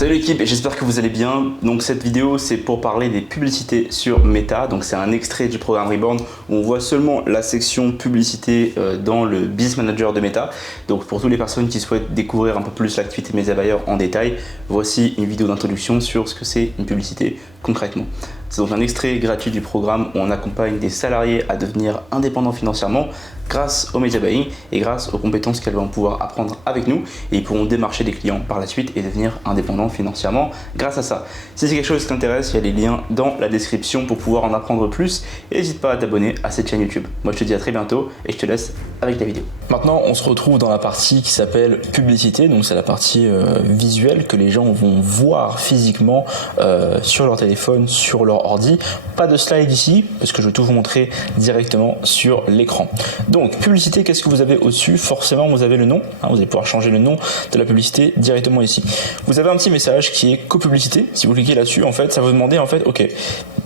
Salut l'équipe, j'espère que vous allez bien. Donc cette vidéo c'est pour parler des publicités sur Meta. Donc c'est un extrait du programme Reborn où on voit seulement la section publicité dans le Business Manager de Meta. Donc pour toutes les personnes qui souhaitent découvrir un peu plus l'activité Media Buyer en détail, voici une vidéo d'introduction sur ce que c'est une publicité concrètement. C'est donc un extrait gratuit du programme où on accompagne des salariés à devenir indépendants financièrement grâce au Media Buying et grâce aux compétences qu'elles vont pouvoir apprendre avec nous, et ils pourront démarcher des clients par la suite et devenir indépendants financièrement grâce à ça. Si c'est quelque chose qui t'intéresse, il y a les liens dans la description pour pouvoir en apprendre plus, et n'hésite pas à t'abonner à cette chaîne YouTube. Moi je te dis à très bientôt et je te laisse avec la vidéo. Maintenant on se retrouve dans la partie qui s'appelle publicité, donc c'est la partie visuelle que les gens vont voir physiquement sur leur téléphone, sur leur ordi. Pas de slide ici parce que je vais tout vous montrer directement sur l'écran. Donc publicité, qu'est-ce que vous avez au-dessus? Forcément vous avez le nom, vous allez pouvoir changer le nom de la publicité directement ici. Vous avez un petit message qui est copublicité. Si vous cliquez là-dessus, en fait ça va vous demander ok,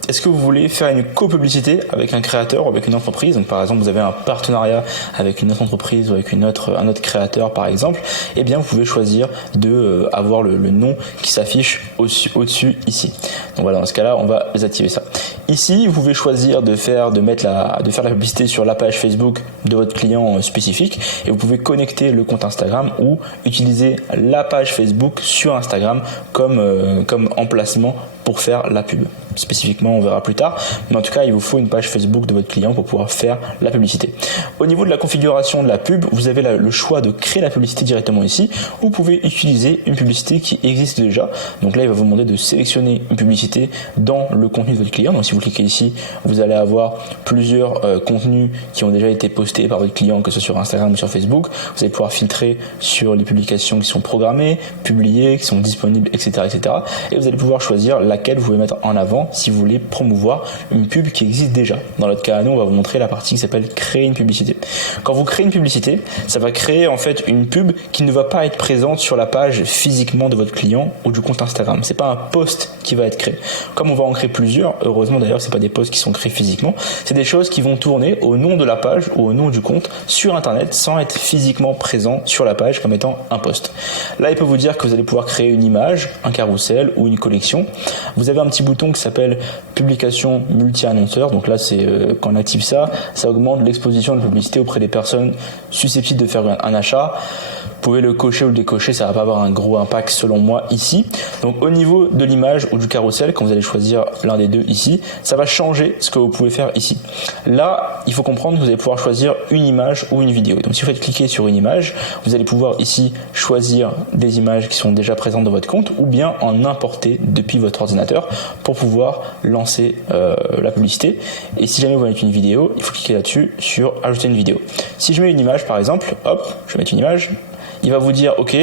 est-ce que vous voulez faire une copublicité avec un créateur ou avec une entreprise? Donc par exemple vous avez un partenariat avec une autre entreprise ou avec un autre créateur par exemple, et bien vous pouvez choisir de avoir le nom qui s'affiche au-dessus ici. Donc voilà, dans ce cas-là on va désactiver ça. Ici vous pouvez choisir de faire la publicité sur la page Facebook de votre client spécifique, et vous pouvez connecter le compte Instagram ou utiliser la page Facebook sur Instagram comme emplacement pour faire la pub. Spécifiquement, on verra plus tard, mais en tout cas, il vous faut une page Facebook de votre client pour pouvoir faire la publicité. Au niveau de la configuration de la pub, vous avez le choix de créer la publicité directement ici, ou vous pouvez utiliser une publicité qui existe déjà. Donc là, il va vous demander de sélectionner une publicité dans le contenu de votre client. Donc si vous cliquez ici, vous allez avoir plusieurs contenus qui ont déjà été postés par votre client, que ce soit sur Instagram ou sur Facebook. Vous allez pouvoir filtrer sur les publications qui sont programmées, publiées, qui sont disponibles, etc., etc. Et vous allez pouvoir choisir laquelle vous pouvez mettre en avant si vous voulez promouvoir une pub qui existe déjà. Dans notre cas, nous, on va vous montrer la partie qui s'appelle créer une publicité. Quand vous créez une publicité, ça va créer en fait une pub qui ne va pas être présente sur la page physiquement de votre client ou du compte Instagram. C'est pas un post qui va être créé. Comme on va en créer plusieurs, heureusement d'ailleurs, c'est pas des posts qui sont créés physiquement, c'est des choses qui vont tourner au nom de la page ou au nom du compte sur Internet sans être physiquement présent sur la page comme étant un post. Là, il peut vous dire que vous allez pouvoir créer une image, un carrousel ou une collection. Vous avez un petit bouton qui s'appelle publication multi-annonceur. Donc là, c'est quand on active ça, ça augmente l'exposition de publicité auprès des personnes susceptibles de faire un achat. Vous pouvez le cocher ou le décocher, ça va pas avoir un gros impact selon moi ici. Donc au niveau de l'image ou du carrousel, quand vous allez choisir l'un des deux ici, ça va changer ce que vous pouvez faire ici. Là, il faut comprendre que vous allez pouvoir choisir une image ou une vidéo. Donc si vous faites cliquer sur une image, vous allez pouvoir ici choisir des images qui sont déjà présentes dans votre compte ou bien en importer depuis votre ordinateur pour pouvoir lancer la publicité. Et si jamais vous mettez une vidéo, il faut cliquer là-dessus sur ajouter une vidéo. Si je mets une image par exemple, hop, je vais mettre une image. Il va vous dire, ok,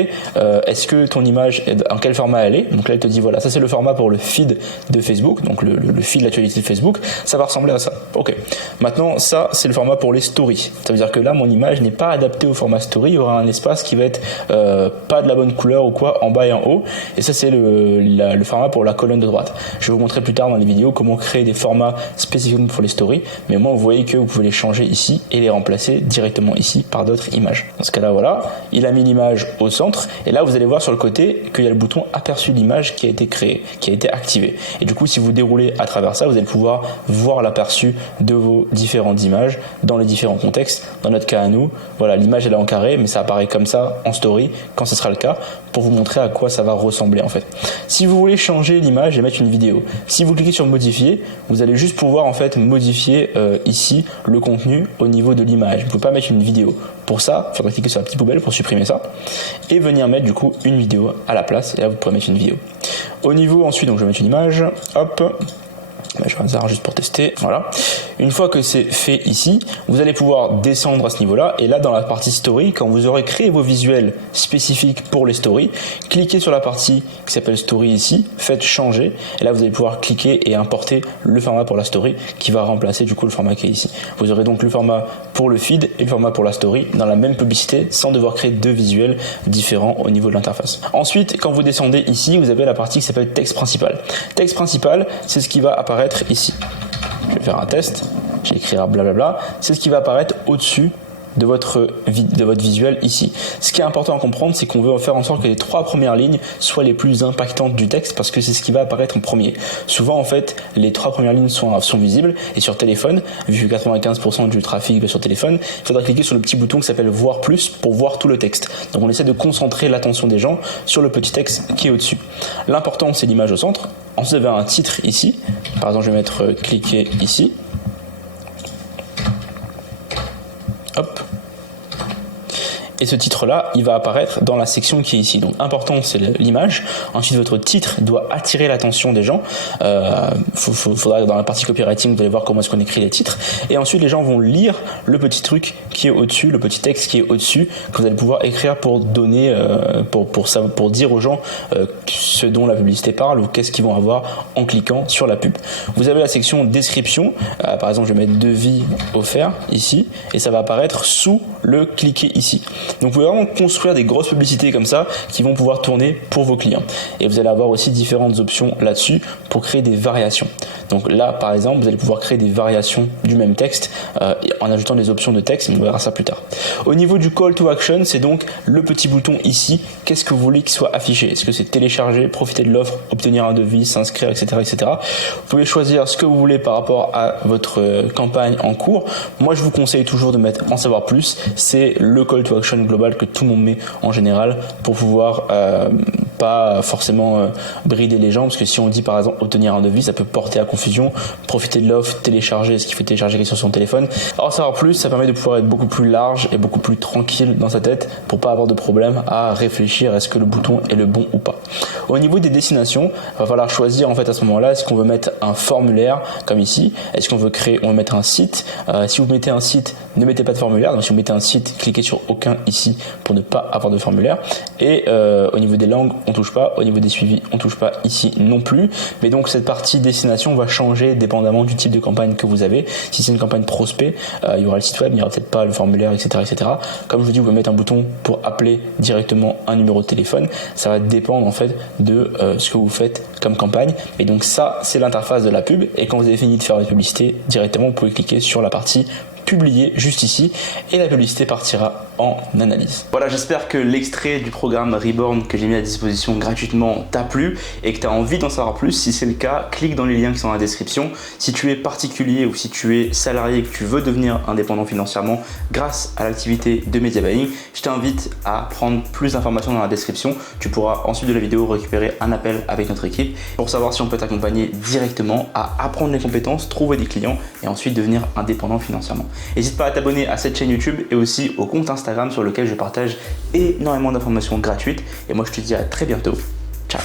est-ce que ton image, en quel format elle est? Donc là, il te dit, voilà, ça c'est le format pour le feed de Facebook, donc le feed de l'actualité de Facebook, ça va ressembler à ça. Ok. Maintenant, ça, c'est le format pour les stories. Ça veut dire que là, mon image n'est pas adaptée au format story, il y aura un espace qui va être pas de la bonne couleur ou quoi, en bas et en haut, et ça, c'est le format pour la colonne de droite. Je vais vous montrer plus tard dans les vidéos comment créer des formats spécifiquement pour les stories, mais moi, vous voyez que vous pouvez les changer ici et les remplacer directement ici par d'autres images. Dans ce cas-là, voilà, il a mis l'image au centre, et là vous allez voir sur le côté qu'il y a le bouton aperçu l'image qui a été créé, qui a été activé, et du coup si vous déroulez à travers ça, vous allez pouvoir voir l'aperçu de vos différentes images dans les différents contextes. Dans notre cas à nous, voilà, l'image elle est en carré, mais ça apparaît comme ça en story quand ce sera le cas, pour vous montrer à quoi ça va ressembler en fait. Si vous voulez changer l'image et mettre une vidéo, si vous cliquez sur modifier, vous allez juste pouvoir en fait modifier ici le contenu au niveau de l'image. Vous ne pouvez pas mettre une vidéo. Pour ça, il faudra cliquer sur la petite poubelle pour supprimer ça et venir mettre du coup une vidéo à la place, et là vous pourrez mettre une vidéo. Au niveau ensuite, donc je vais mettre une image, hop. Je vais hasard juste pour tester, voilà. Une fois que c'est fait ici, vous allez pouvoir descendre à ce niveau-là, et là dans la partie story, quand vous aurez créé vos visuels spécifiques pour les stories, cliquez sur la partie qui s'appelle story ici, faites changer, et là vous allez pouvoir cliquer et importer le format pour la story qui va remplacer du coup le format qui est ici. Vous aurez donc le format pour le feed et le format pour la story dans la même publicité sans devoir créer deux visuels différents au niveau de l'interface. Ensuite, quand vous descendez ici, vous avez la partie qui s'appelle texte principal. Texte principal, c'est ce qui va apparaître ici. Je vais faire un test, j'écrirai blablabla, c'est ce qui va apparaître au-dessus de votre visuel ici. Ce qui est important à comprendre, c'est qu'on veut faire en sorte que les 3 premières lignes soient les plus impactantes du texte parce que c'est ce qui va apparaître en premier. Souvent, en fait, les 3 premières lignes sont visibles et sur téléphone, vu que 95% du trafic va sur téléphone, il faudra cliquer sur le petit bouton qui s'appelle voir plus pour voir tout le texte. Donc on essaie de concentrer l'attention des gens sur le petit texte qui est au-dessus. L'important, c'est l'image au centre. Ensuite, vous avez un titre ici. Par exemple, je vais mettre cliquer ici. Hop. Et ce titre-là, il va apparaître dans la section qui est ici. Donc, important, c'est l'image. Ensuite, votre titre doit attirer l'attention des gens. Faudra, dans la partie copywriting, vous allez voir comment est-ce qu'on écrit les titres. Et ensuite, les gens vont lire le petit truc qui est au-dessus, le petit texte qui est au-dessus, que vous allez pouvoir écrire pour donner, pour dire aux gens ce dont la publicité parle ou qu'est-ce qu'ils vont avoir en cliquant sur la pub. Vous avez la section description. Par exemple, je vais mettre devis offert ici, et ça va apparaître sous le cliquer ici. Donc vous pouvez vraiment construire des grosses publicités comme ça qui vont pouvoir tourner pour vos clients. Et vous allez avoir aussi différentes options là-dessus pour créer des variations. Donc là, par exemple, vous allez pouvoir créer des variations du même texte en ajoutant des options de texte, mais on verra ça plus tard. Au niveau du call to action, c'est donc le petit bouton ici. Qu'est-ce que vous voulez qu'il soit affiché? Est-ce que c'est télécharger, profiter de l'offre, obtenir un devis, s'inscrire, etc., etc. Vous pouvez choisir ce que vous voulez par rapport à votre campagne en cours. Moi, je vous conseille toujours de mettre en savoir plus. C'est le call to action global que tout le monde met en général pour pouvoir pas forcément brider les gens, parce que si on dit par exemple obtenir un devis, ça peut porter à confusion. Profiter de l'offre, télécharger, ce qu'il faut télécharger sur son téléphone. En savoir plus, ça permet de pouvoir être beaucoup plus large et beaucoup plus tranquille dans sa tête pour pas avoir de problème à réfléchir est-ce que le bouton est le bon ou pas. Au niveau des destinations, il va falloir choisir en fait à ce moment-là, est-ce qu'on veut mettre un formulaire comme ici, est-ce qu'on veut mettre un site. Si vous mettez un site, ne mettez pas de formulaire. Donc si vous mettez un site, cliquez sur aucun ici pour ne pas avoir de formulaire. Et au niveau des langues, on touche pas. Au niveau des suivis, on touche pas ici non plus. Mais donc cette partie destination va changer dépendamment du type de campagne que vous avez. Si c'est une campagne prospect, il y aura le site web, il n'y aura peut-être pas le formulaire, etc., etc. Comme je vous dis, vous pouvez mettre un bouton pour appeler directement un numéro de téléphone. Ça va dépendre en fait de ce que vous faites comme campagne. Et donc ça, c'est l'interface de la pub. Et quand vous avez fini de faire votre publicité, directement, vous pouvez cliquer sur la partie publier juste ici et la publicité partira en analyse. Voilà, j'espère que l'extrait du programme Reborn que j'ai mis à disposition gratuitement t'a plu et que tu as envie d'en savoir plus. Si c'est le cas, clique dans les liens qui sont dans la description. Si tu es particulier ou si tu es salarié et que tu veux devenir indépendant financièrement grâce à l'activité de Media Buying, je t'invite à prendre plus d'informations dans la description. Tu pourras ensuite de la vidéo récupérer un appel avec notre équipe pour savoir si on peut t'accompagner directement à apprendre les compétences, trouver des clients et ensuite devenir indépendant financièrement. N'hésite pas à t'abonner à cette chaîne YouTube et aussi au compte Instagram sur lequel je partage énormément d'informations gratuites. Et moi, je te dis à très bientôt. Ciao.